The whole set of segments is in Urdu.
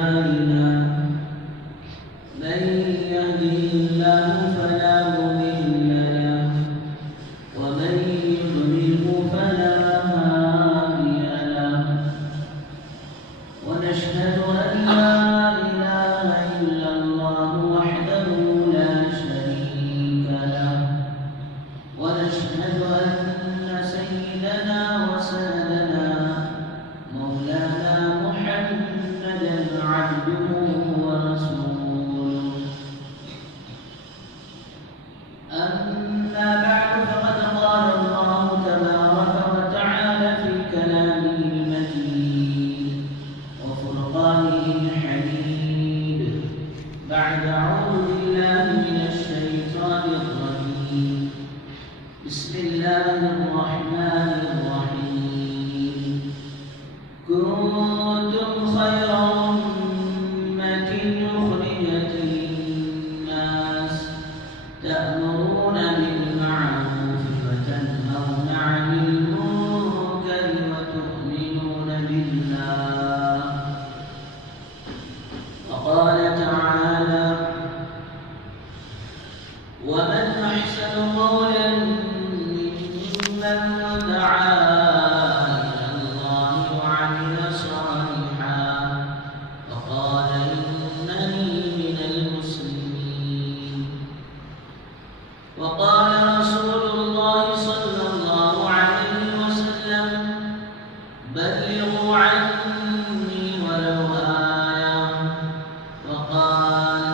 أعمالنا من يهده الله فلا مضل له ومن يضلله فلا هادي له ونشهد أن لا إله إلا الله وحده لا شريك له ونشهد أن سيدنا وسندنا مولانا محمدا عبده ورسوله أما بعد فقد قال الله تبارك وتعالى في كلامه المجيد وفرقانه الحميد بعد أعوذ بالله من الشيطان الرجيم بسم الله الرحمن الرحيم كنتم خير أمة أخرجت للناس تأمرون بالمعروف وتنهون عن المنكر وتؤمنون بالله وقال تعالى ومن أحسن قولا ممن دعا إلى الله وعمل صالحا وقال إنني من المسلمين وقال رسول الله صلى الله عليه وسلم بلغوا عني ولو آية وقال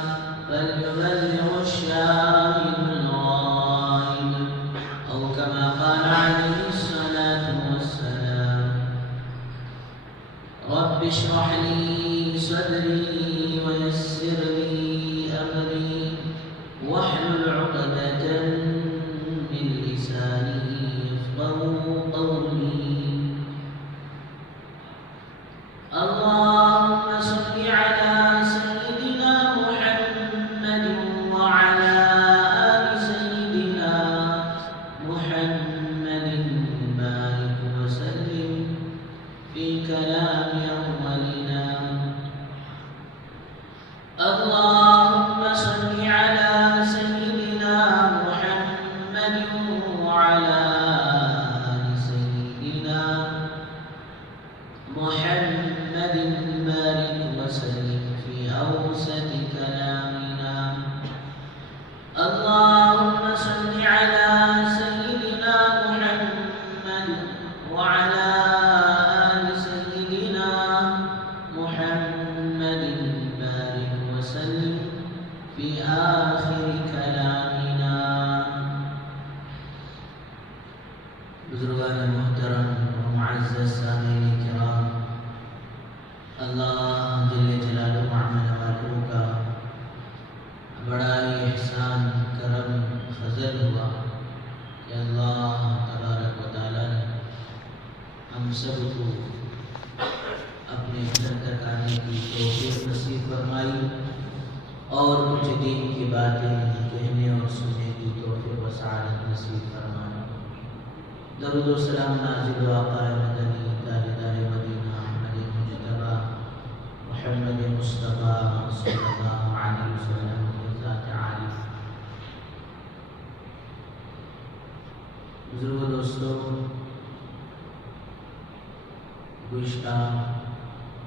فليبلغ الشاهد الغائب أو كما قال عليه الصلاة والسلام رب اشرح لي صدري ويسر لي أمري واحلل عقدة من لساني يفقهوا قولي اللهم صل على سيدنا محمد وعلى آل سيدنا محمد بارك وسلم في كلام أولنا اللهم صل على سيدنا محمد وعلى آل سيدنا محمد بارك وسلم في أوسط كلامنا اللهم صل على سيدنا محمد وعلى آل سيدنا محمد بارك وسلم في آخر كلامنا بزرگان محترم و معزز سامعین کرام اللہ جل جلالہ معمل والوں کا بڑا ہی احسان کرم فضل ہوا کہ اللہ تبارک و تعالیٰ نے ہم سب کو اپنے گھر تک آنے کی توفیق نصیب فرمائی اور کچھ دین کی باتیں کہنے اور سننے کی توفیق و سعادت نصیب فرمائی درود و سلام نازل و آقا مدنی تاجدار مدینہ احمد مجتبی محمد مصطفیٰ صلی اللہ علیہ وسلم کی ذات عالی بزرگ دوستو گزشتہ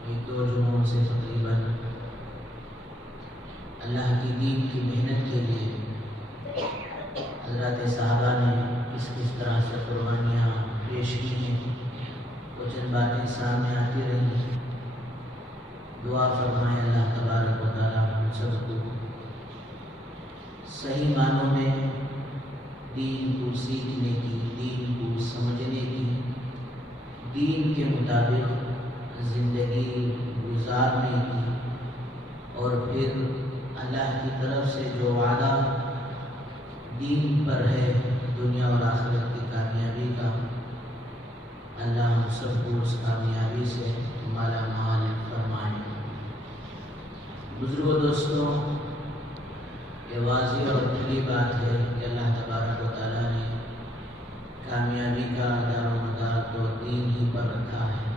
ایک دو جمعوں سے تقریباً اللہ کی دین کی محنت کے لیے حضرات صحابہ نے کس طرح سے قربانیاں پیش کی ہیں وہ چند باتیں سامنے آتی رہی دعا فرمائے اللہ تبارک و تعالیٰ ہم سب کو صحیح معنوں میں دین کو سیکھنے کی دین کو سمجھنے کی دین کے مطابق زندگی گزارنے کی اور پھر اللہ کی طرف سے جو وعدہ دین پر ہے دنیا اور آخرت کی کامیابی کا اللہ ہم سب کو اس کامیابی سے مالا مال فرمائے بزرگوں دوستوں یہ واضح اور کھلی بات ہے کہ اللہ تبارک و تعالیٰ نے کامیابی کا دار و مدار تو دین ہی پر رکھا ہے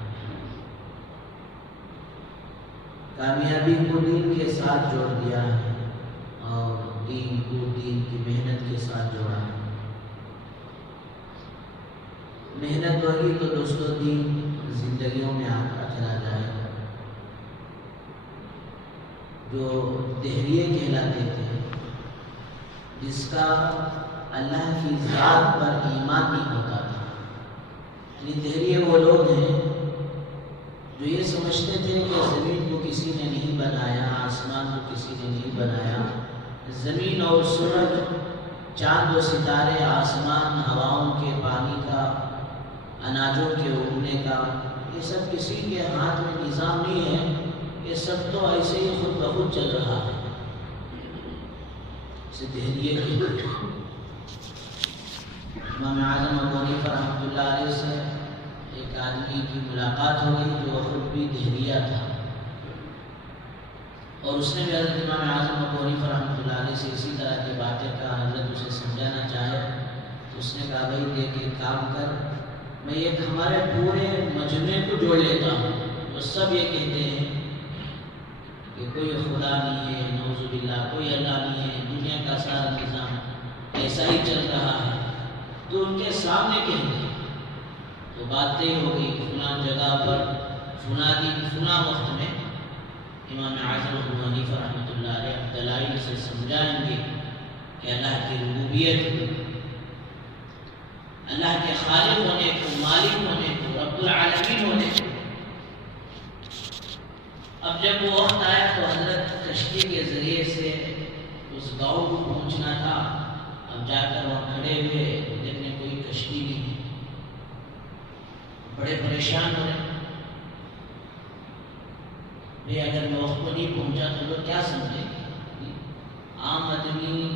کامیابی کو دین کے ساتھ جوڑ دیا ہے اور دین کو دین کی محنت کے ساتھ جوڑا ہے۔ محنت ہوگی تو دوستو دین زندگیوں میں آتا چلا جائے گا۔ جو دہریے کہلاتے تھے، جس کا اللہ کی ذات پر ایمان نہیں ہوتا تھا، یعنی دہریے وہ لوگ ہیں جو یہ سمجھتے تھے کہ زمین کو کسی نے نہیں بنایا، آسمان کو کسی نے نہیں بنایا، زمین اور سورج، چاند و ستارے، آسمان، ہواؤں کے پانی کا، اناجوں کے اگنے کا، یہ سب کسی کے ہاتھ میں نظام نہیں ہے، یہ سب تو ایسے ہی خود بخود چل رہا ہے۔ اسے دہریے کے امام اعظم ابو حنیفہ رحمۃ اللہ علیہ سے ایک آدمی کی ملاقات ہو گئی جو خود بھی دہریہ تھا، اور اس نے بھی حضرت امام اعظم ابو حنیفہ رحمۃ اللہ علیہ سے اسی طرح کی باتیں کا حضرت اسے سمجھانا چاہے تو اس نے کہا بھائی دیکھ ایک کام کر، میں ایک ہمارے پورے مجمع کو جوڑ لیتا ہوں، وہ سب یہ کہتے ہیں کہ کوئی خدا نہیں ہے، نعوذ باللہ، کوئی اللہ نہیں ہے، دنیا کا سارا نظام ایسا ہی چل رہا ہے، تو ان کے سامنے کہیں گے تو بات طے ہو گئی، فلاں جگہ پر فلاں دن فلاں وقت میں امام اعظم ابو حنیفہ رحمۃ اللہ علیہ دلائل سے سمجھائیں گے کہ اللہ کی ربوبیت، اللہ کے خالق ہونے کو، مالک ہونے کو، رب العالمین ہونے کو۔ اب جب وہ وقت آیا تو حضرت کشتی کے ذریعے سے اس گاؤں کو پہنچنا تھا، اب جا کر وہاں کھڑے ہوئے دیکھنے کوئی کشتی نہیں ہے، بڑے پریشان ہو رہے، بھئی اگر میں وقت پر نہیں پہنچا تو لوگ کیا سمجھیں گے؟ عام آدمی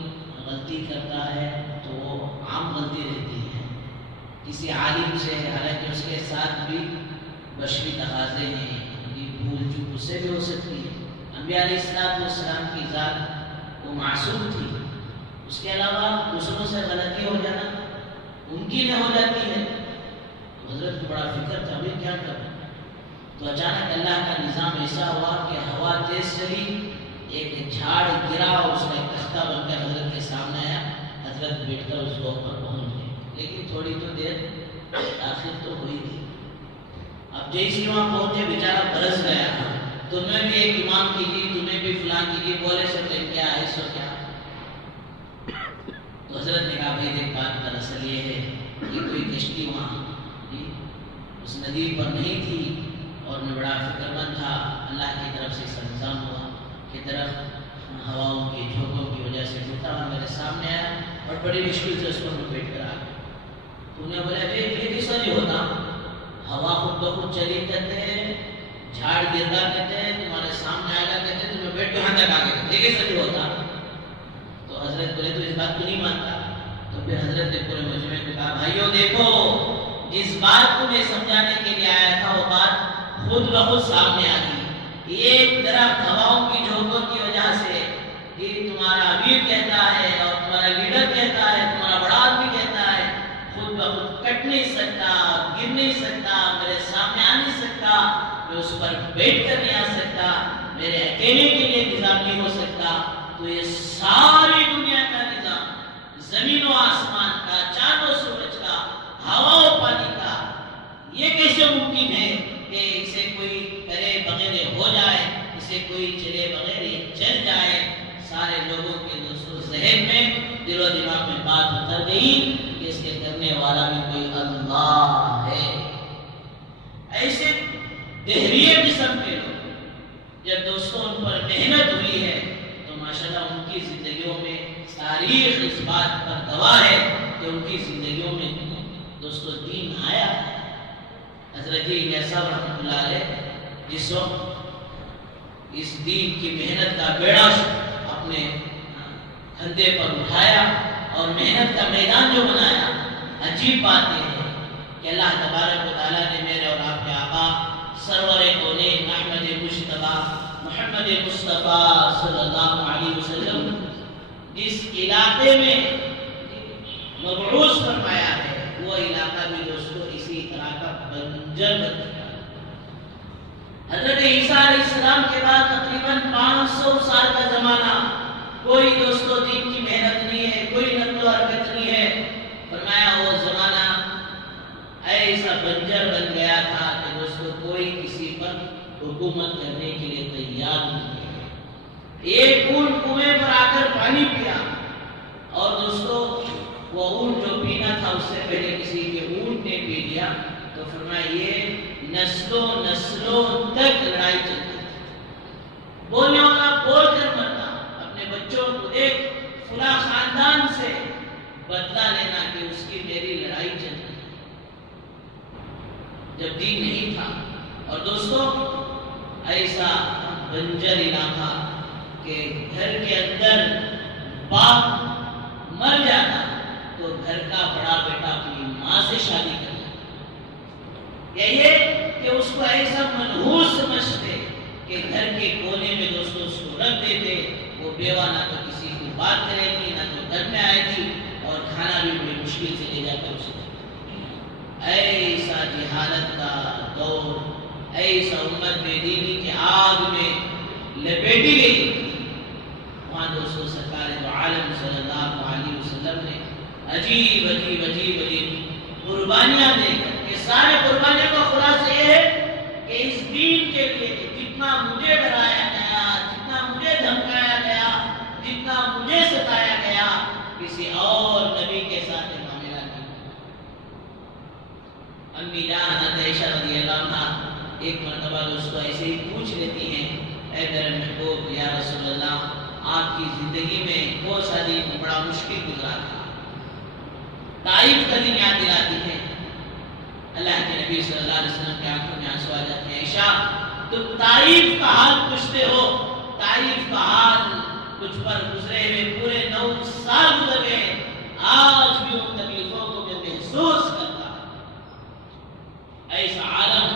غلطی کرتا ہے تو وہ عام غلطی رہتی ہے، کسی عالم سے، حالانکہ اس کے ساتھ بھی بشری تقاضے ہیں، بھول چوک اس سے بھی ہو سکتی ہے۔ انبیاء علیہ السلام کی ذات وہ معصوم تھی، اس کے علاوہ دوسروں سے غلطی ہو جانا ممکن ہو جاتی ہے، تو حضرت کو بڑا فکر تھا بھائی کیا کروں، تو اچانک اللہ کا نظام ایسا ہوا کہ ہوا تیز چلی، ایک جھاڑ گرا، اس کا ایک تختہ بن کر حضرت کے سامنے آیا، حضرت بیٹھ کر اس گاؤں پر پہنچ گئے، لیکن تھوڑی تو دیر آخر تو ہوئی تھی۔ اب جیسے وہاں پہنچے بیچارہ برس گیا، تمہیں بھی ایک امام کیجیے، تمہیں بھی فلاں کیجیے، بولے سکتے کیا ہے سو کیا، تو حضرت نے کہا بھائی دیکھ بات دراصل یہ ہے کہ کوئی کشتی وہاں اس ندی پر نہیں تھی، اور میں بڑا فکر مند تھا، اللہ کی طرف سے انتظام ہوا کہ درخت ہواؤں کی جھونکوں کی وجہ سے ٹوٹا اور میرے سامنے آیا اور بڑی مشکل سے اس کو لپیٹ کر آ گیا۔ تو نے بولا یہ کیسا نہیں ہوتا، ہوا خود بخود چلی کرتے ہیں، جھاڑ گردا کہتے ہیں، تمہارے سامنے آئے گا کہتے ہیں، تمہیں بیٹھ کے یہاں تک آ گئے، یہ کیسا نہیں ہوتا؟ تو حضرت بولے تو اس بات کو نہیں مانتا، تو پھر حضرت نے پورے مجمع کو کہا بھائیو دیکھو، جس بات کو میں سمجھانے کے لیے آیا تھا وہ بات خود بخود سامنے آ گئی۔ ایک درخت ہواؤں کی جھونکوں کی وجہ سے یہ تمہارا امیر کہتا ہے اور تمہارا لیڈر کہتا ہے، تمہارا بڑا آدمی کہتا ہے، خود بخود کٹ نہیں سکتا، گر نہیں سکتا، میرے سامنے آ نہیں سکتا، میں اس پر بیٹھ کر نہیں آ سکتا، میرے اکیلے کے لیے نظام نہیں ہو سکتا، تو یہ ساری دنیا کا نظام، زمین و آسمان کا، چاند و سورج کا، ہوا و پانی کا، یہ کیسے ممکن ہے کہ اسے کوئی کرے بغیر ہو جائے، اسے کوئی چلے بغیر یہ چل جائے؟ سارے لوگوں کے دوستوں ذہن میں، دل و دماغ میں بات اتر گئی کہ اس کے کرنے والا بھی کوئی اللہ ہے۔ ایسے دہریے قسم کے لوگ جب دوستوں ان پر محنت ہوئی ہے تو ماشاءاللہ ان کی زندگیوں میں تاریخ اس بات پر گواہ ہے کہ ان کی زندگیوں میں دوستوں دین آیا ہے۔ حضرت الیاس صاحب رحمۃ اللہ علیہ جس وقت اس دین کی محنت کا بیڑا اپنے کندھے پر اٹھایا اور محنت کا میدان جو بنایا، عجیب بات یہ ہے کہ اللہ تبارک و تعالیٰ نے میرے اور آپ کے آقا سرور کونین احمد مجتبی محمد مصطفیٰ صلی اللہ علیہ وسلم جس علاقے میں مبعوث فرمایا ہے، وہ علاقہ بھی دوستو اسی طرح کا بنجر بن چکا ہے۔ حضرت عیسیٰ علیہ السلام کے بعد تقریباً 500 سال کا زمانہ، کوئی دوستو دین کی محنت نہیں ہے، کوئی نقل و حرکت نہیں ہے۔ فرمایا وہ زمانہ ایسا بنجر بن گیا تھا کہ دوستو کوئی کسی پر حکومت کرنے کے لیے تیار نہیں ہے۔ ایک اونٹ کنویں پر آ کر پانی پیا، اور دوستو وہ اونٹ جو پینا تھا اس سے پہلے کسی کے اونٹ نے پی لیا، تو فرمایا یہ نسلوں نسلوں تک لڑائی چلتی تھی۔ بولنے والا بول کر مرنا، اپنے بچوں کو دیکھ فلاں خاندان سے بدلہ لینا کہ اس کی میری لڑائی چل رہی ہے، جب دین نہیں تھا۔ اور دوستو ایسا بنجر علاقہ کہ گھر کے اندر باپ مر جاتا تو گھر کا بڑا بیٹا اپنی ماں سے شادی کر لیتا، یا یہ کہ اس کو ایسا منحوس سمجھتے کہ گھر کے کونے میں دوستو اس کو رکھ دیتے، وہ بیوہ نہ تو کسی کی بات کرے گی نہ تو گھر میں آئے گی، اور کھانا بھی بڑی مشکل سے لے جا کر اسے۔ ایسا جہالت کا دور، ایسا امت بے دینی کے آگ میں لپیٹی گئی، وہاں دوستو سرکار دو عالم صلی اللہ علیہ وسلم نے عجیب عجیب عجیب عجیب قربانیاں دے کر، یہ سارے قربانیوں کا خلاصہ یہ ہے کہ اس دین کے لیے جتنا مجھے ڈرایا گیا، جتنا مجھے دھمکایا گیا، جتنا مجھے ستایا گیا، کسی اور نبی کے ساتھ معاملہ نہیں۔ امی جان حضرت عائشہ رضی اللہ عنہا ایک مرتبہ دوستو ایسے ہی پوچھ لیتی ہیں، اے میرے محبوب یا رسول اللہ، آپ کی زندگی میں کون سا دن بڑا مشکل گزرا تھا؟ طائف کا دن یاد دلاتی ہے۔ اللہ کے نبی صلی اللہ علیہ وسلم کی آنکھوں میں آنسو آ جاتے ہیں، عائشہ تم طائف کا حال پوچھتے ہو، طائف کا حال کچھ پر گزرے ہوئے پورے 9 سال گزر گئے، آج بھی ان تکلیفوں کو میں محسوس کرتا ہوں۔ ایسا عالم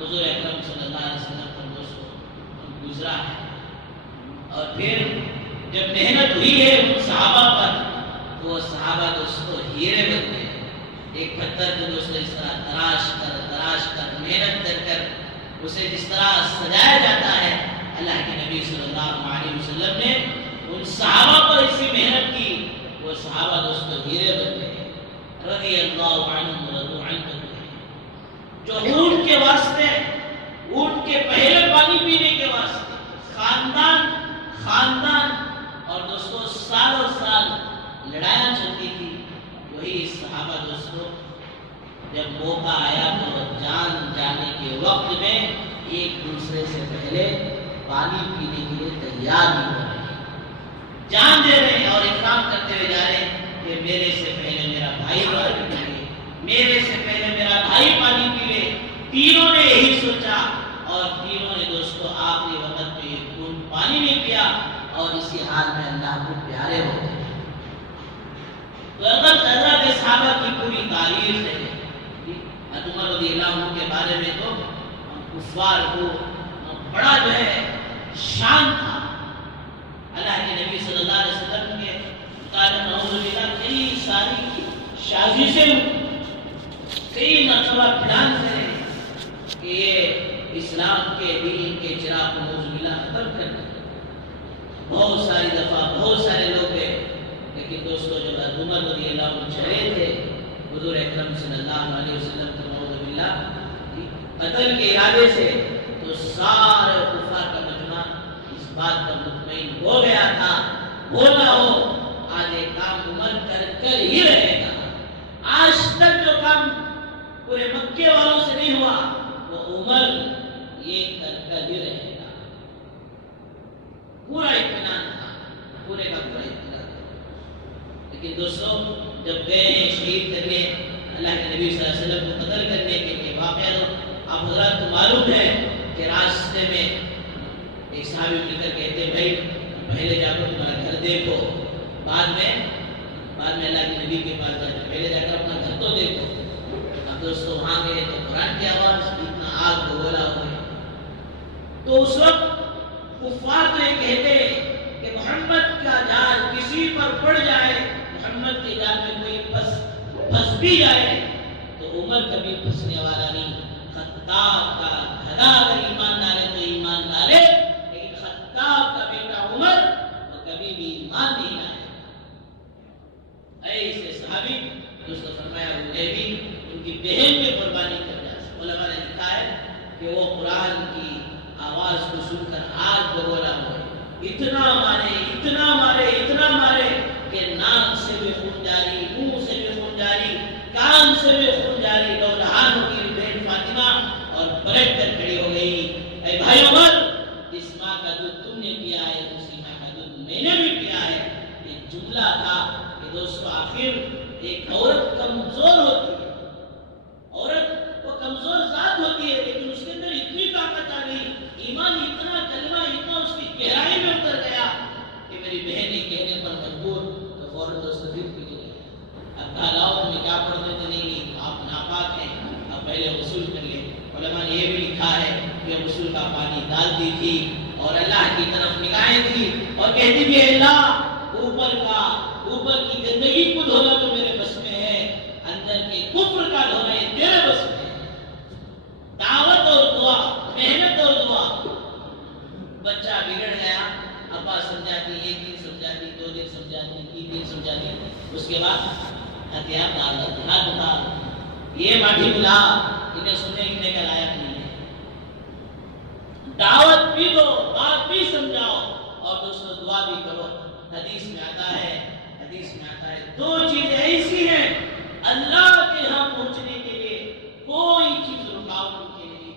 حضور اکرم صلی اللہ علیہ وسلم پر دوستو گزرا ہے۔ اور پھر جب محنت ہوئی ہے ان صحابہ پر، تو وہ صحابہ دوستو ہیرے بن گئے۔ ایک پتھر کو دوستو اس طرح تراش کر محنت کر اسے جس طرح سجایا جاتا ہے، اللہ کے نبی صلی اللہ علیہ وسلم نے ان صحابہ پر اسی محنت کی، وہ صحابہ دوستو ہیرے بن گئے، رضی اللہ عنہم ورضوا عنہ، جو اونٹ کے واسطے، اونٹ کے پہلے پانی پینے کے واسطے خاندان اور دوستو سالوں سال لڑائیاں چلتی تھی، وہی صحابہ دوستو جب موقع آیا تو جان جانے کے وقت میں ایک دوسرے سے پہلے پانی پینے کے لیے تیار نہیں ہو رہے ہیں، جان دے رہے ہیں اور اکرام کرتے ہوئے جا رہے ہیں کہ میرے سے پہلے میرا بھائی پانی پی لے، میرے سے پہلے میرا بھائی پانی پی لے۔ تینوں نے یہی سوچا، اور تینوں نے دوستو آخری وقت میں ایک گھونٹ پانی نہیں پیا، اور اسی حال میں اللہ کو پیارے ہو گئے۔ تو اگر حضرت صحابہ کی پوری تاریخ ہے، عمر رضی اللہ عنہ کے بارے میں تو کفار کو بڑا جو ہے شان تھا۔ اللہ کے نبی صلی اللہ علیہ وسلم کے مطابق نعوذ باللہ کئی ساری سازشیں، کئی مرتبہ پلان کرے کہ یہ اسلام کے دین کے چراغ کو نعوذ باللہ ختم کر دیں۔ بہت ساری دفعہ بہت سارے لوگ گئے، لیکن دوستو جب عمر رضی اللہ عنہ چلے تھے حضور اکرم صلی اللہ علیہ وسلم کو نعوذ باللہ قتل کے ارادے سے، تو سارے کفار کا مجمع اس بات پر مطمئن ہو گیا تھا، ہو نہ ہو آج ایک کام عمر کر ہی رہے گا۔ آج تک جو کام پورے مکے والوں سے نہیں ہوا، وہ عمر یہ کر ہی رہے گا۔ پورا اطمینان تھا، پورے کا پورا اطمینان تھا۔ لیکن دوستو جب گئے ہیں شہید کرنے اللہ کے نبی صلی اللہ علیہ وسلم کو قتل کرنے کے لیے، واقعہ تو آپ حضرات کو معلوم ہے کہ راستے میں ایک صحابی مل کر کہتے ہیں بھائی پہلے جا کر تمہارا گھر دیکھو، بعد میں اللہ کے نبی کے پاس جاتے، پہلے جا کر اپنا گھر تو دیکھو۔ اب دوستو وہاں گئے تو قرآن کی آواز اتنا آگ بگولا ہوئے، تو اس وقت کفار تو یہ کہتے کہ محمد کا جال کسی پر پڑ جائے، محمد کے جال میں کوئی پھنس بھی جائے تو عمر کبھی پھنسنے والا نہیں، خطاب کا گھڑا اگر ایمان ڈالے ایمان نہیں لائے. ایسے صحابی اس نے فرمایا مجھے بھی ان کی بہن پہ قربانی کر دیا. علماء نے لکھا ہے کہ وہ قرآن کی آواز کو سن کر آگ بگولا ہوئے. اتنا مارے اتنا مارے اتنا مارے کہ ناک سے بھی خون جاری, منہ سے بھی خون جاری, کان سے بھی خون جاری. نوجوان ہو گئی بہن فاطمہ اور پلٹ کر کھڑی ہو گئی. اے بھائی عمر, اس ماں کا دودھ تم نے پیا ہے, اسی ماں کا دودھ میں نے بھی پیا ہے. یہ جملہ تھا کہ دوستو آخر ایک عورت کمزور ہوتی ہے, عورت وہ کمزور ذات ہوتی ہے, لیکن اس کے اندر اتنی طاقت آ گئی, ایمان اتنا, کلمہ اتنا اس کی گہرائی میں اتر گیا کہ میری بہن نے کہنے پر مجبور تو فوراً دوستو پھر پی گئی. اب کہلاؤ تمہیں کیا پڑھنے تو نہیں, آپ ناپاک ہیں, اب پہلے غسل کر لیں. علماء نے یہ بھی لکھا ہے کہ غسل کا پانی ڈالتی تھی اور اللہ کی طرف نگاہیں تھی اور کہتی تھی اللہ اوپر کی گندگی کو دھونا تو میرے بس میں ہے, اندر کے کفر کا دھونا یہ تیرے بس میں ہے. دعوت اور دعا, محنت اور دعا. بچہ بگڑ گیا, ابا سمجھاتی, ایک دن سمجھاتی, 2 دن سمجھاتی, 3 دن سمجھاتی, اس کے بعد ہتھیار ڈال دیتے, ہاتھ بتا یہ ماٹھی ملا, انہیں سننے گنے کا لائق نہیں ہے. دعوت بھی دو, بات بھی سمجھاؤ, اور دوستو دعا بھی کرو. حدیث میں آتا ہے 2 چیزیں ایسی ہیں اللہ کے ہاں پہنچنے کے لیے کوئی چیز رکاوٹ کے لیے نہیں.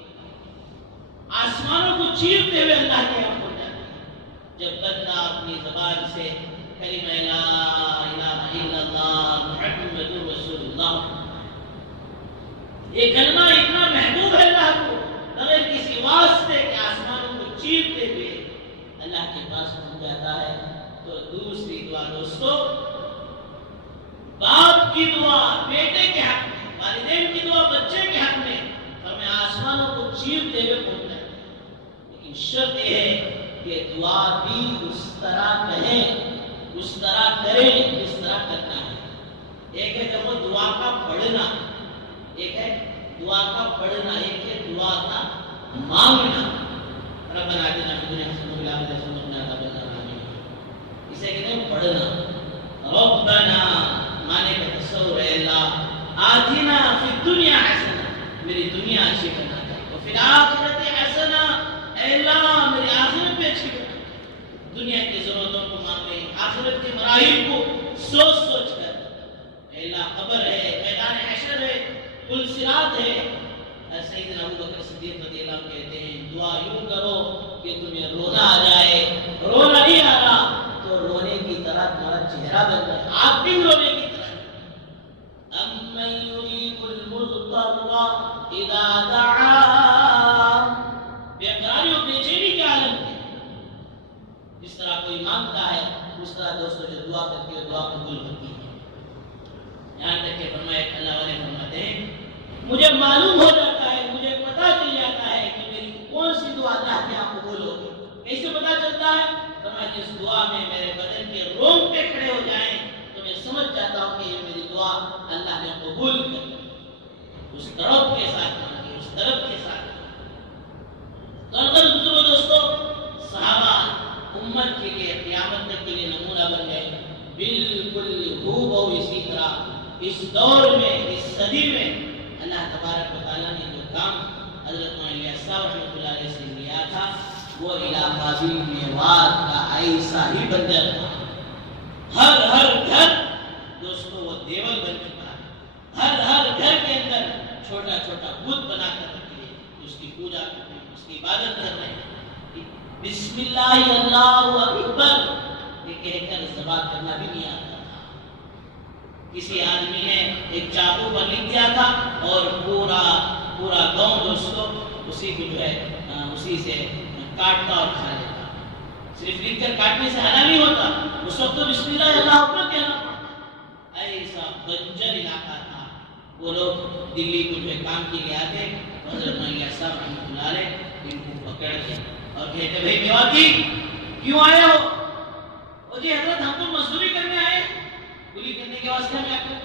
آسمانوں کو چیرتے ہوئے اللہ کے یہاں پہنچ جاتے ہیں جب بندہ اپنی زبان سے کلمہ لا الہ الا اللہ محمد رسول اللہ, یہ کلمہ اتنا محبوب ہے اللہ کو, بغیر کسی واسطے کے آسمانوں کو چیرتے ہوئے اللہ کے پاس پہنچ جاتا ہے. تو دوسری دعا دوستو, باپ کی دعا بیٹے کے حق میں, والدین کی دعا بچے کے حق میں, ہمیں آسمانوں کو چیرتے ہوئے پہنچ جاتے ہیں. لیکن شرط یہ ہے کہ دعا بھی اس طرح کہیں, اس طرح کریں جس طرح کرنا ہے. ایک ہے جب وہ دعا کا پڑھنا, ایک ہے دعا کا پڑھنا, ایک ہے دعا کا مانگنا. ربنا آتنا فی الدنیا حسنۃ وفی الآخرۃ حسنۃ وقنا عذاب النار. اسے کہتے ہیں پڑھنا. ربنا مانے کا تصور ہے اللہ, آتنا فی الدنیا حسنہ, میری دنیا اچھی کرنا چاہیے, وفی الآخرۃ حسنہ, اے اللہ میری آخرت بھی اچھی کرنا چاہیے. دنیا کی ضرورتوں کو مانگے, آخرت کے مراحل کو سوچ سوچ کر, اے اللہ قبر ہے, میدان حشر ہے, پل صراط ہے. سیدنا ابوبکر صدیق رضی اللہ عنہ کہتے ہیں دعا یوں کرو کہ تمہیں رونا آ جائے, رونا نہیں آ رہا تو رونے کی طرح تمہارا چہرہ بن جائے, آپ بھی رونے کی طرح. امن یجیب المضطر اذا دعا, بے قراری و بے چینی کے عالم میں جس طرح کوئی مانگتا ہے اس طرح دوستو جو دعا کرتی ہے دعا قبول ہوتی ہے. یہاں تک کہ فرمایا اللہ والے فرماتے ہیں مجھے معلوم ہو جاتا ہے, مجھے پتہ چل جاتا ہے کہ میری کون سی دعا اللہ کے یہاں قبول ہوگی. کیسے پتہ چلتا ہے؟ فرمایا جس دعا میں میرے بدن کے رونگٹے کھڑے ہو جائیں تو میں سمجھ جاتا ہوں کہ یہ میری دعا اللہ نے قبول کر, اس طرف کے ساتھ مانگی, اس طرف کے ساتھ. تو اگر دوستو صحابہ امت کے لیے قیامت تک کے لیے نمونہ بن گئے, بالکل ہو اسی طرح اس دور میں, اس صدی میں اللہ تبارک و تعالیٰ نے جو کام حضرت مولانا صاحب رحمۃ اللہ علیہ سے لیا تھا وہ علاقہ بھی میوات کا ایسا ہی بنجر تھا. ہر گھر دوستو وہ دیول بن چکا ہے. ہر گھر کے اندر چھوٹا چھوٹا بت بنا کر رکھے, اس کی پوجا کر رہے ہیں, اس کی عبادت کر رہے ہیں. بسم اللہ اللہ اکبر یہ کہہ کر ذبح کرنا بھی نہیں آتا تھا. کسی آدمی نے ایک چاقو پر لکھ دیا تھا اور پورا گاؤں دوستو اسی کو جو ہے اسی سے کاٹتا اور کھا لیتا. صرف لکھ کر کاٹنے سے حلال نہیں ہوتا, اس وقت تو بسم اللہ اللہ اکبر کہنا پڑتا. ایسا بنجر علاقہ تھا. وہ لوگ دلی کو جو ہے کام کے لیے آتے, حضرت مولانا صاحب رحمۃ اللہ علیہ ان کو پکڑ کے اور کہتے بھائی میواتی کیوں آئے ہو؟ اور جی حضرت ہم تو مزدوری کرنے آئے, کولی کرنے کے واسطے میں آتے.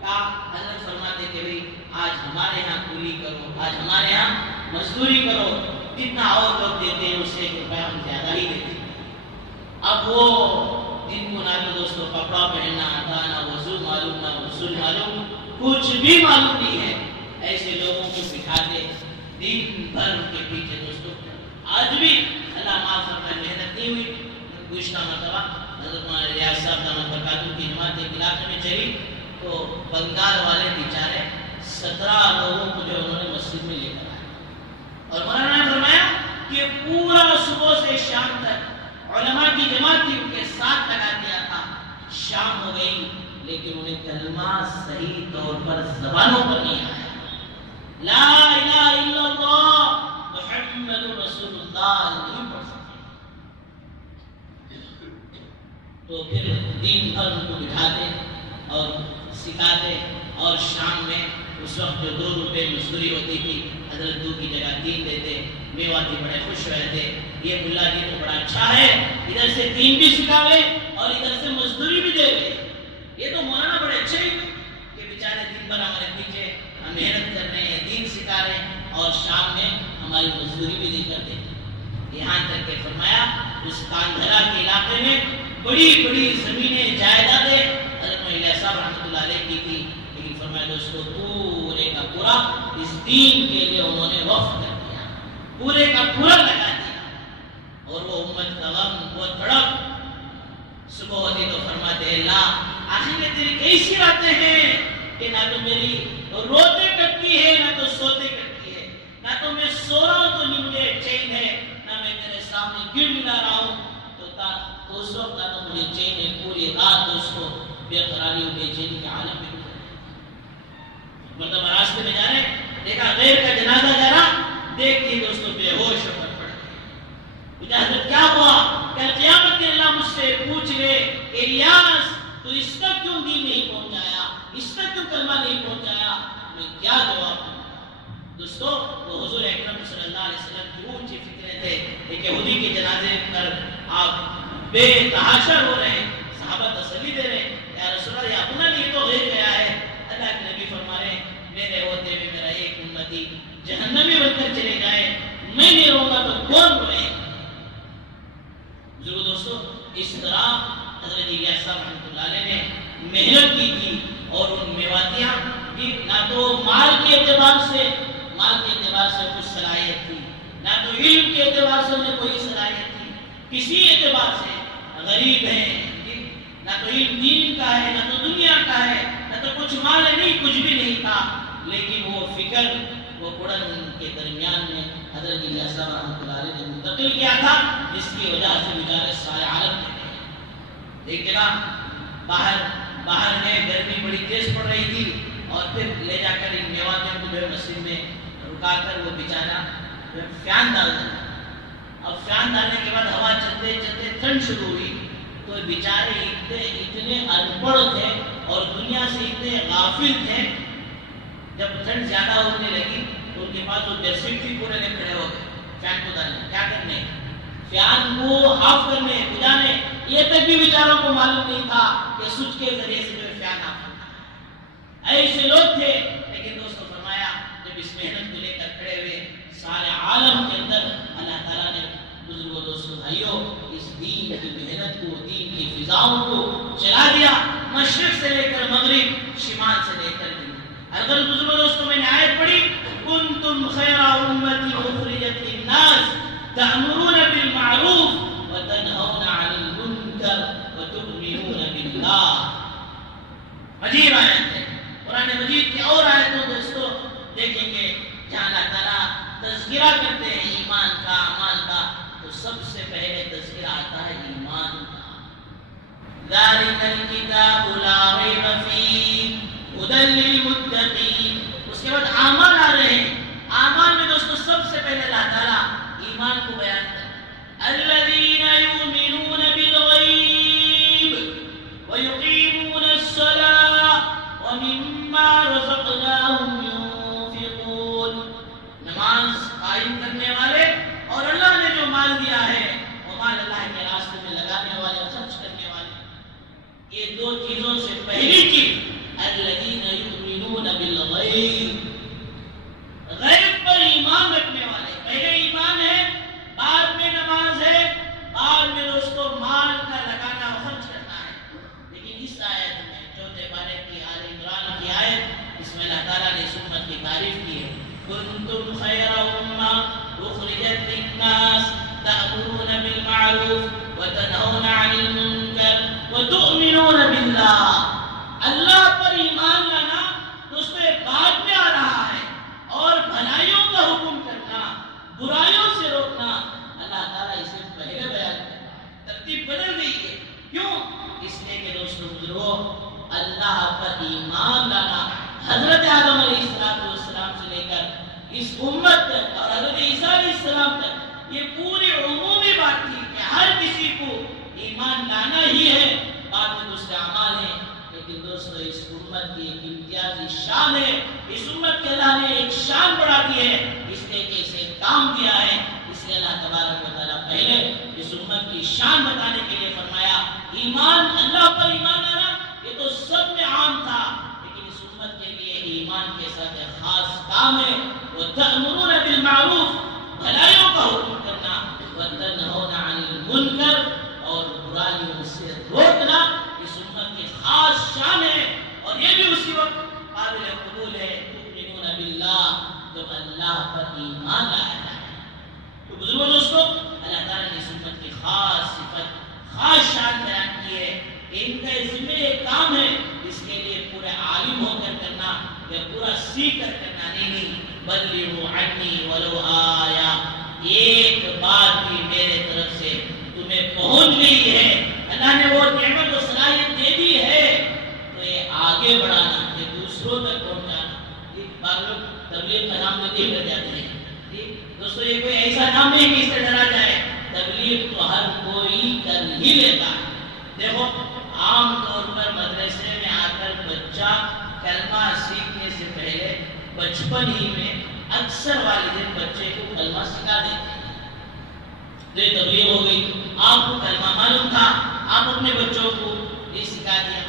کہا حضرت فرماتے کہ بھائی آج ہمارے ہاں کولی کرو, آج ہمارے ہاں مزدوری کرو, جتنا اور لوگ دیتے ہیں اس سے روپیہ ہم زیادہ ہی دیتے ہیں. اب وہ جن کو نہ تو دوستو کپڑا پہننا آتا، نہ وضو معلوم، نہ غسل معلوم، کچھ بھی معلوم نہیں ہے، ایسے لوگوں کو بٹھاتے دن بھر ان کے پیچھے دوستو آج بھی اللہ معاف فرمائے محنت نہیں ہوئی۔ گزشتہ مرتبہ حضرت مولانا ریاض صاحب دامت برکاتہ کی جماعت ایک علاقے میں چلی تو بنگال والے بیچارے 17 لوگوں کو جو انہوں نے مسجد میں لے کر آئے، اور مولانا نے فرمایا کہ پورا صبح سے شام تک علماء کی جماعت تھی ان کے ساتھ لگا دیا تھا، شام ہو گئی لیکن انہیں کلمہ صحیح طور پر زبانوں پر نہیں آیا، لا الہ الا اللہ محمد رسول اللہ نہیں پڑھ سکتے۔ تو پھر دن بھر ان کو بٹھاتے اور سکھاتے، اور شام میں اس وقت جو 2 روپے مزدوری ہوتی تھی حضرت 2 کی جگہ 3 دیتے، میواتی بڑے خوش رہتے، یہ ملا جی تو بڑا اچھا ہے، ادھر سے 3 بھی سکھاوے اور ادھر سے مزدوری بھی دے گئے، یہ تو مولانا بڑے اچھے ہی کہ بیچارے دن بھر ہمارے پیچھے ہم محنت کر رہے ہیں، دین سکھا رہے ہیں اور شام میں ہماری مزدوری بھی دے کر دیتے۔ یہاں تک کہ فرمایا اس کاندھرا کے علاقے میں بڑی بڑی زمینیں جائیدادیں حضرت مولانا صاحب رحمۃ اللہ علیہ کی تھی، لیکن فرمایا دوستو پورے کا پورا اس دین کے لیے انہوں نے وقف کر دیا، پورے کا پورا لگا دیا، اور وہ امت کا غم وہ تڑپ صبح ہوتی تو فرماتے اللہ آخر میں تیری کیسی باتیں ہیں کہ نہ تو میری روتے کرتی ہے نہ تو سوتے کرتی ہے، نہ تو میں سو رہا ہوں تو نہیں مجھے چین ہے، نہ میں تیرے سامنے گر ملا رہا ہوں تو اس وقت نہ تو مجھے چین ہے، پوری رات دوستو بے قراری و بے چینی کے عالم میں گزرے۔ مطلب راستے میں جا رہے دیکھا غیر کا جنازہ جا رہا، دیکھ کے دوستو بے ہوش ہو کر پڑ گئے، پوچھا حضرت کیا ہوا؟ کل قیامت کے اللہ مجھ سے پوچھ لے الیاس تو اس تک کیوں دین نہیں پہنچایا، اس تک کیوں کلمہ نہیں پہنچایا، میں کیا جواب دوں گا؟ دوستو وہ حضور اکرم صلی اللہ علیہ وسلم کی اونچی فکریں تھے، ایک یہودی کے جنازے پر آپ بے تحاشا ہو رہے ہیں، صحابہ تسلی دے رہے ہیں، یا رسول اللہ یا اپنا نہیں تو غیر گیا ہے، اللہ کے نبی فرما رہے ہیں میرے ہوتے ہوئے میرا ایک امتی جہنمی بن کر چلے جائے، میں نہیں رہوں گا تو کون روئے؟ ضرور دوستو اس طرح حضرت الیاس صاحب رحمۃ اللہ علیہ نے محنت کی تھی، اور ان میواتیاں بھی نہ تو مال کے اعتبار سے کچھ صلاحیت تھی، نہ تو علم کے اعتبار سے انہیں کوئی صلاحیت تھی، کسی اعتبار سے غریب ہیں، نہ تو علم دین کا ہے نہ تو دنیا کا ہے، نہ تو کچھ مال نہیں، کچھ بھی نہیں تھا، لیکن وہ فکر وہ قرآن کے درمیان میں حضرت الیاس صاحب رحمۃ اللہ علیہ نے منتقل کیا تھا، جس کی وجہ سے بیچارے سارے عالم میں گئے۔ دیکھے نا باہر گئے، گرمی بڑی تیز پڑ رہی تھی، اور پھر لے جا کر ان میواتیوں کو جو ہے مسجد میں رکا کر وہ بیچارہ فیان ڈال دیتا، اب فیان ڈالنے کے بعد ہوا چلتے چلتے ٹھنڈ شروع ہوئی، تو بیچارے اتنے ان پڑھ تھے اور دنیا سے اتنے غافل تھے، جب ٹھنڈ زیادہ ہونے لگی تو ان کے پاس وہ بیڈشیٹ تھی، پورے نے کھڑے ہو گئے فیان کو ڈالنے، کیا کرنے، فیان کو آف کرنے، بجھانے، یہ تک بھی بیچاروں کو معلوم نہیں تھا کہ سوئچ کے ذریعے سے جو فیان آف کرنا ہے۔ ایسے لوگ تھے، لیکن دوستو فرمایا جب اس محنت کو لے کر کھڑے ہوئے سارے عالم کے اندر اللہ تعالیٰ نے بزرگوں دوستو بھائیوں اس دین کی محنت کو، دین کی فضاؤں کو چلا دیا، مشرق سے لے کر مغرب، شمال سے لے کر جنوب۔ اگر بزرگوں دوستو میں نے آیت پڑھی کنتم خیر امتی اخرجت للناس تأمرون بالمعروف وتنہون عن المنکر وتؤمنون باللہ، عجیب آیت ہے۔ قرآن مجید کی اور آیتوں دوستو دیکھیں گے جہاں اللہ تعالیٰ تذکرہ کرتے ہیں ایمان کا، اعمال کا، تو سب سے پہلے تذکرہ آتا ہے ایمان کا۔ ذالک الکتاب لا ریب فیہ ھدی للمتقین، اس کے بعد اعمال آ رہے ہیں، اعمال میں دوستو سب سے پہلے اللہ تعالیٰ ایمان کو بیان کرتے ہیں، الذین یؤمنون بالغیب ویقیمون الصلاۃ ومما رزقناہم ينفقون، نماز قائم کرنے والے اور اللہ نے جو مال دیا ہے وہ مال اللہ کے راستے میں لگانے والے، خرچ کرنے والے، یہ دو چیزوں سے پہلی چیز الذین یؤمنون بالغیب، غیب پر ایمان رکھنے والے، پہلے ایمان ہے، بعد میں نماز ہے، بعد میں دوستو مال کا لگانا اور خرچ کرنا۔ اللہ پر ایمان لانا حضرت آدم علیہ السلام سے لے کر اس امت تک اور حضرت عیسیٰ علیہ السلام تک یہ پوری عمومی بات تھی کہ ہر کسی کو ایمان لانا ہی ہے، بعد میں دوسرے اعمال ہیں۔ لیکن دوستو اس امت کی ایک امتیازی شان ہے، اس امت کے اللہ نے ایک شان بڑھا دی ہے، اس نے کہ اسے کام دیا ہے۔ اس لیے اللہ تبارک و تعالیٰ پہلے اس امت کی شان بتانے کے لیے فرمایا ایمان، اللہ پر ایمان لانا یہ تو سب میں عام تھا، لیکن اس امت کے لیے ایمان کے ساتھ ایک خاص کام ہے، وَتَأْمُرُونَ بِالْمَعْرُوفِ، بھلائیوں کا حکم کرنا، وَتَنْهَوْنَ عَنِ الْمُنْكَرِ، اور برائیوں سے روکنا اس امت کی خاص شان ہے۔ اور یہ بھی اسی وقت قابل قبول ہے، تؤمنون باللہ، جب اللہ پر ایمان لایا جائے۔ تو بزرگوں دوستو، اللہ تعالیٰ نے اس امت کی خاص صفت، خاص شان بیان کی ہے کہ ان کا ذمہ ایک کام ہے، اس کے لیے پورے عالم ہو کر کرنا یا پورا سیکھ کر کرنا نہیں، بلغوا عنی ولو آیا، ایک بات بھی میرے طرف سے تمہیں پہنچ گئی ہے، اللہ نے وہ نعمت و صلاحیت دے دی ہے، تو یہ آگے بڑھانا، یہ دوسروں تک پہنچانا۔ بعض لوگ تبلیغ کا نام لیتے ہی کر جاتے ہیں۔ دوستو یہ کوئی ایسا نام نہیں کہ اس سے ڈرا جائے، تبلیغ تو ہر کوئی کر ہی لیتا ہے۔ دیکھو عام طور پر مدرسے میں آ کر بچہ کلمہ سیکھنے سے پہلے بچپن ہی میں اکثر والدین بچے کو کلمہ سکھا دیتے ہیں۔ یہ تبلیغ ہو گئی، آپ کو کلمہ معلوم تھا، آپ اپنے بچوں کو یہ سکھا دیا۔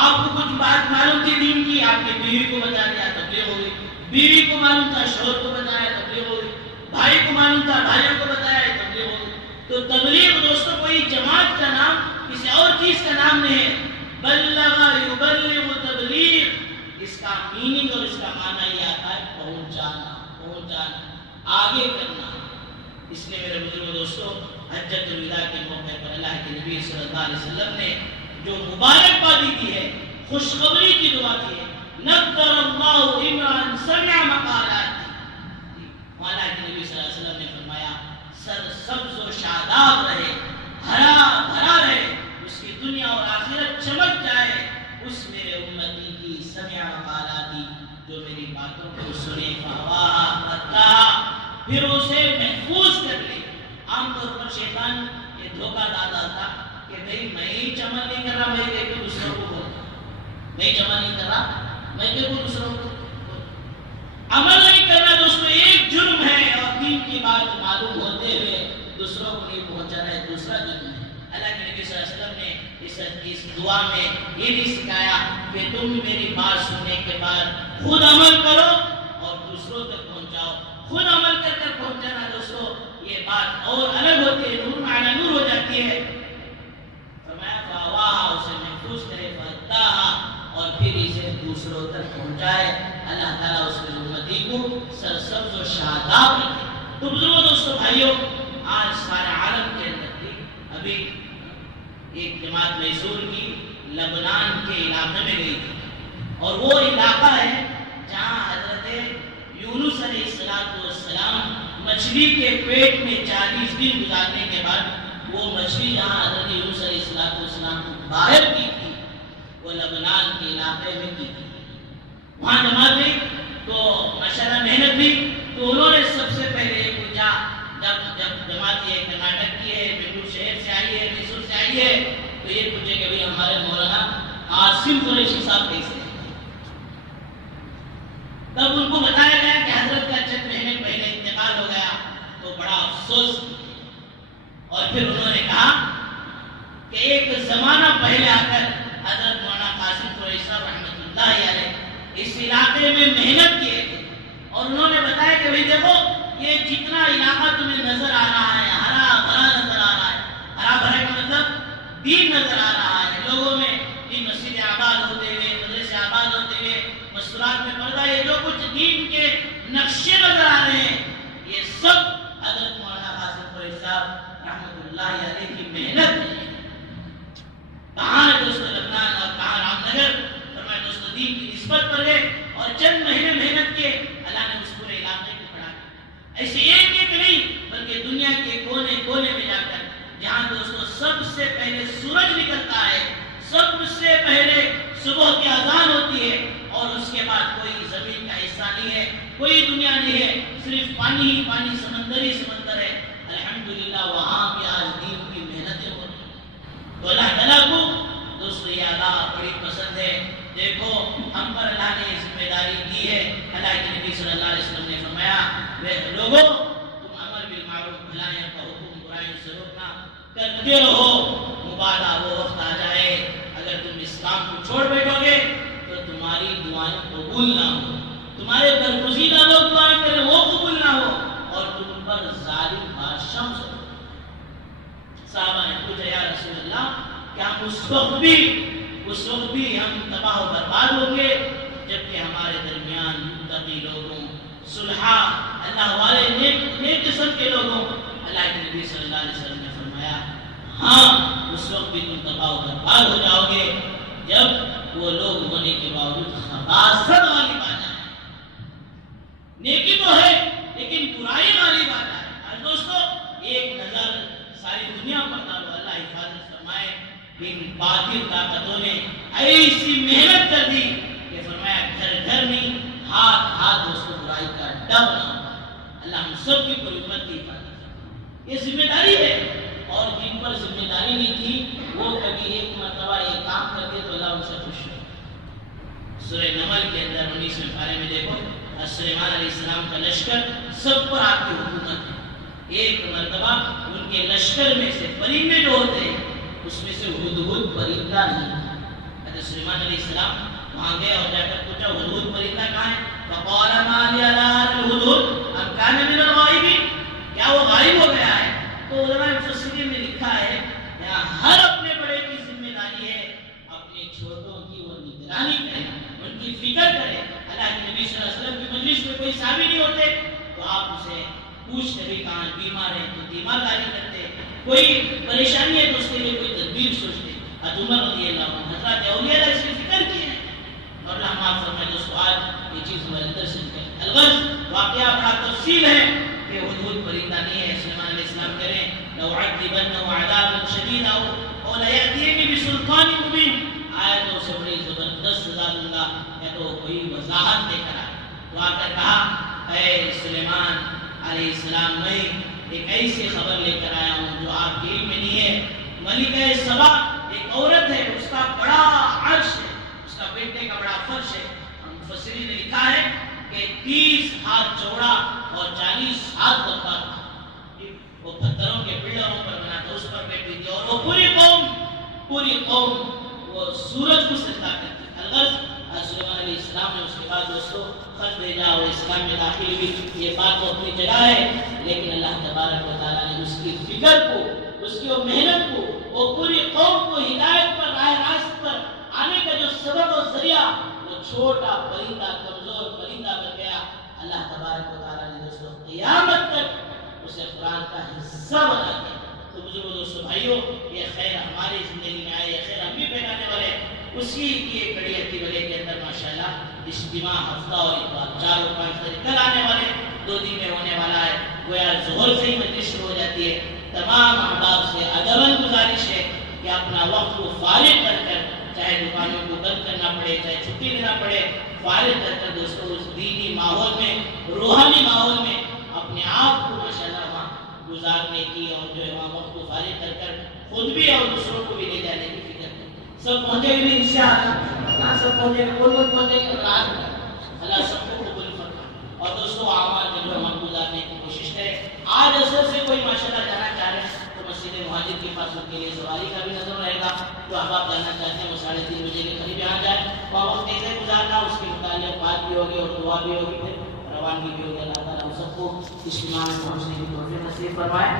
آپ کو کچھ بات معلوم تھی دین کی، آپ کی بیوی کو بتا دیا، تبلیغ ہو گئی۔ بیوی کو معلوم تھا، شوہر کو بتایا، تبلیغ ہو گئی۔ بھائی کو معلوم تھا، بھائیوں کو بتایا، تبلیغ ہو گئی۔ تو تبلیغ دوستوں کوئی جماعت کا نام، کسی اور چیز کا نام نہیں ہے۔ بلغ یبلغ تبلیغ، اس کا میننگ اور اس کا معنی یہ آتا ہے پہنچانا، پہنچانا، آگے کرنا۔ اس لیے میرے بزرگ دوستوں، حجۃ الوداع کے موقع پر اللہ کے نبی صلی اللہ علیہ وسلم نے جو مبارکبادی دی ہے، خوشخبری کی دعا دی ہے، نذر اللہ امرا سمع مقالاتی، اللہ کے نبی صلی اللہ علیہ وسلم نے فرمایا سر سبز و شاداب رہے، ہرا بھرا رہے، اس کی دنیا اور آخرت چمک جائے، اس میرے امتی کی سمع مقالاتی، جو میری باتوں کو سنے، پھر اسے محفوظ کر لے۔ عام طور پر شیطان یہ دھوکہ داتا تھا کہ بھئی میں ہی عمل نہیں کر رہا، میں دیکھ کے دوسروں کو بولتا، میں عمل نہیں کر رہا، میں دیکھ کے دوسروں کو عمل نہیں کرنا۔ دوستو ایک جرم ہے، اور دین کی بات معلوم ہوتے ہوئے دوسروں کو نہیں پہنچانا ہے دوسرا جرم ہے۔ اللہ کے نبی صلی اللہ علیہ وسلم نے اس دعا میں یہ نہیں سکھایا کہ تم میری بات سننے کے بعد خود عمل کرو اور دوسروں تک پہنچاؤ۔ خود عمل کر کر پہنچانا دوستو یہ بات اور الگ ہوتی ہے، نور معنا نور ہو جاتی ہے۔ فرمایا فاواہا، اسے محفوظ کرے، فاداہا، اور پھر اسے دوسروں تک پہنچائے۔ اللہ تعالیٰ اس کے امتی کو سرسبز و شاداب رکھے۔ تو بزرگوں دوستو بھائیوں، آج سارے عالم کے اندر ابھی ایک جماعت میسور کی لبنان کے علاقے میں گئی تھی، اور وہ علاقہ ہے جہاں حضرت یونس علیہ السلام مچھلی کے پیٹ میں 40 دن گزارنے کے بعد وہ مچھلی جہاں حضرت یونس علیہ السلام کو باہر کی تھی، وہ لبنان کے علاقے میں کی تھی۔ وہاں جماعت ہوئی تو ماشاءاللہ محنت بھی، تو انہوں نے سب سے پہلے یہ پوچھا، جب جماعت یہ کرناٹک کی ہے، بنگلور شہر سے آئی ہے، میسور سے آئی ہے، تو یہ پوچھے کہ بھئی ہمارے مولانا عاصم قریشی صاحب کیسے ہیں؟ تب ان کو بتایا گیا کہ حضرت کا چند مہینے پہلے انتقال ہو گیا، تو بڑا افسوس کیا۔ اور پھر انہوں نے کہا کہ ایک زمانہ پہلے آ کر حضرت مولانا قاسم قریشی صاحب رحمۃ اللہ علیہ اس علاقے میں محنت کیے تھے، اور انہوں نے بتایا کہ بھئی دیکھو یہ جتنا علاقہ تمہیں نظر آ رہا ہے، ہرا بھرا نظر آ رہا ہے، ہرا بھرا کا مطلب دین نظر آ رہا ہے، لوگوں میں دین، مسجد آباد ہوتے ہوئے، مدرسے آباد ہوتے ہوئے، مسجد میں پردہ، یہ جو کچھ دین کے نقشے نظر آ رہے ہیں، یہ سب حضرت مولانا قاسم قریشی صاحب رحمۃ اللہ علیہ کی محنت ہے۔ کہاں ہے دوستو لبنان اور کہاں رام نگر؟ فرمایا دوستو دین کی نسبت پر ہے، اور چند مہینے محنت کے اللہ نے اس پورے علاقے کو کھڑا کیا۔ ایسے ایک ایک نہیں بلکہ دنیا کے کونے کونے میں جا کر، جہاں دوستو سب سے پہلے سورج نکلتا ہے، سب سے پہلے صبح کی اذان ہوتی ہے اور اس کے بعد کوئی زمین کا حصہ نہیں ہے، کوئی دنیا نہیں ہے، صرف پانی ہی پانی، سمندر ہی سمندر ہے۔ الحمدللہ وہاں بھی آج دین کی محنتیں ہو رہی ہیں۔ تو اللہ تعالیٰ کو دوستو یہ ادا بڑی پسند ہے۔ دیکھو ہم پر اللہ نے ذمہ داری دی ہے۔ اللہ کے نبی صلی اللہ علیہ وسلم نے فرمایا لوگوں تم امر بالمعروف بھلائی کا حکم برائیوں سے روکنا کرتے رہو، مبادا وہ وقت آ جائے اگر تم اس کام کو چھوڑ بیٹھو گے تو تمہاری دعائیں قبول نہ ہو، تمہارے برگزیدہ لوگ دعائیں کریں وہ قبول نہ ہو، اور تم پر ظالم بادشاہ سے۔ صحابہ نے پوچھا یا رسول اللہ کیا ہم اس وقت بھی ہم تباہ و برباد ہوں گے جبکہ ہمارے درمیان متقی لوگوں، صلحاء، اللہ والے، نیک قسم کے لوگوں؟ اللہ کے نبی صلی اللہ علیہ وسلم نے فرمایا ہاں اس وقت بھی تم تباہ و برباد ہو جاؤ گے جب وہ لوگ ہونے کے باوجود خباثت والی بات ہے، نیکی تو ہے لیکن برائی والی بات ہے۔ اور دوستو ایک نظر ساری دنیا پر ڈالو، اللہ حفاظت فرمائے۔ ان باطل طاقتوں نے ایسی محنت کر دی کہ فرمایا گھر گھر نہیں، ہاتھ ہاتھ دوستو برائی کا ڈب نہ ہوا۔ اللہ ہم سب کی پوری امت کی حفاظت فرمائے۔ یہ ذمہ داری ہے، اور جن پر ذمہ داری نہیں تھی وہ کبھی ایک مرتبہ ایک کام کرتے تو اللہ ان سے خوش ہو۔ سورہ نمل کے اندر 19ویں پارے میں دیکھو سلیمان علیہ السلام کا لشکر سب پر آپ کی حکومت ہے۔ ایک مرتبہ ان کے لشکر میں سے پرندے جو ہوتے ہیں اس میں سے ہدہد پرندہ نہیں تھا۔ حضرت سلیمان علیہ السلام وہاں گئے اور جا کر پوچھا ہدہد پرندہ کہاں ہے؟ فقال ما لي لا أرى الهدهد أم كان من الغائبين، کیا وہ غائب ہو گیا ہے؟ تو علماء مفسرین نے لکھا ہے یہاں ہر اپنے بڑے کی ذمہ داری ہے اپنے چھوٹوں کی وہ نگرانی کرے، ان کی فکر کرے۔ اللہ کے نبی صلی اللہ علیہ وسلم کی مجلس میں کوئی صحابی نہیں ہوتے تو آپ اسے پوچھتے بھی کہاں بیمار ہے تو تیمارداری کرتے، کوئی پریشانی ہے تو اس کے لیے کوئی تدبیر سوچتے۔ عمر رضی اللہ عنہ حضرات اولیاء اللہ اس کی فکر کی ہے، اور اللہ معاف فرمائے دوستو آج یہ چیز ہمارے اندر سے نکل۔ الغرض واقعہ بڑا تفصیل ہے کہ ہدہد پرندہ نہیں ہے۔ سلیمان علیہ السلام کہہ رہے ہیں لَأُعَذِّبَنَّهُ عَذَابًا شَدِيدًا أَوْ لَيَأْتِيَنِّي بِسُلْطَانٍ مُبِينٍ، آیا تو اسے بڑی زبردست سزا دوں گا یا تو کوئی وضاحت دے کر آئے۔ تو آ کر کہا اے سلیمان علیہ السلام میں ایک ایسی خبر لے کر آیا ہوں جو آپ کے علم میں نہیں ہے۔ ملکہ سبا ایک عورت ہے، اس کا بڑا عرش ہے، اس کا بیٹے کا بڑا فرش ہے۔ مفسرین نے لکھا ہے کہ 30 ہاتھ چوڑا اور 40 ہاتھ لمبا تھا۔ وہ پتھروں کے پلروں پر بنا تھا، اس پر بیٹھی تھی، اور وہ پوری قوم وہ سورج کو سجدہ کرتی تھی۔ الغرض سلیمان علیہ السلام نے اس کے بعد دوستو خط بھیجا اور اسلام میں داخل ہوئی۔ یہ بات تو اپنی جگہ ہے لیکن اللہ تبارک و تعالیٰ نے اس کی فکر کو، اس کی وہ محنت کو، وہ پوری قوم کو ہدایت پر، راہ راست پر آنے کا جو سبب اور ذریعہ وہ چھوٹا پرندہ، کمزور پرندہ بن گیا۔ اللہ تبارک و تعالیٰ نے دوستو قیامت تک اسے قرآن کا حصہ بنا دیا۔ تو بزرگوں دوستو بھائیوں یہ خیر ہماری زندگی میں آئے، یہ خیر ہم بھی پھیلانے والے، اسی کی ایک بڑی اچھی بلے کے اندر ماشاءاللہ اجتماع ہفتہ اور اتوار 4 اور 5 تاریخ کل آنے والے 2 دن میں ہونے والا ہے۔ گویا ظہر سے ہی مجلس شروع ہو جاتی ہے۔ تمام احباب سے ادباً گزارش ہے کہ اپنا وقت کو فارغ کر کر، چاہے دکانوں کو بند کرنا پڑے، چاہے چھٹی لینا پڑے، فارغ کر کر دوستو اس دینی ماحول میں، روحانی ماحول میں اپنے آپ کو ماشاءاللہ وہاں گزارنے کی، اور جو ہے وہاں وقت کو فارغ کر کر خود بھی اور دوسروں کو بھی لے جانے کی فکر کریں۔ سب پہنچے گی انشاءاللہ، سب پہنچے گی، کون پہنچے گی اللہ سب کو قبول فرمائے۔ اور دوستو اعمال میں جو ہم گزارنے کی کوشش کریں۔ آج اثر سے کوئی ماشاءاللہ جانا چاہ رہے ہیں تو مسجد مہاجر کی حفاظت کے لیے سواری کا بھی نظر رہے گا۔ جو احباب جانا چاہتے ہیں وہ 3:30 بجے کے قریب یہاں جائیں، وہاں وقت کیسے گزارنا اس کے متعلق بات بھی ہوگی اور دعا بھی ہوگی، پھر روانگی بھی ہوگی۔ اللہ تعالیٰ ہم سب کو اجتماع میں پہنچنے کی توفیق نصیب فرمائے۔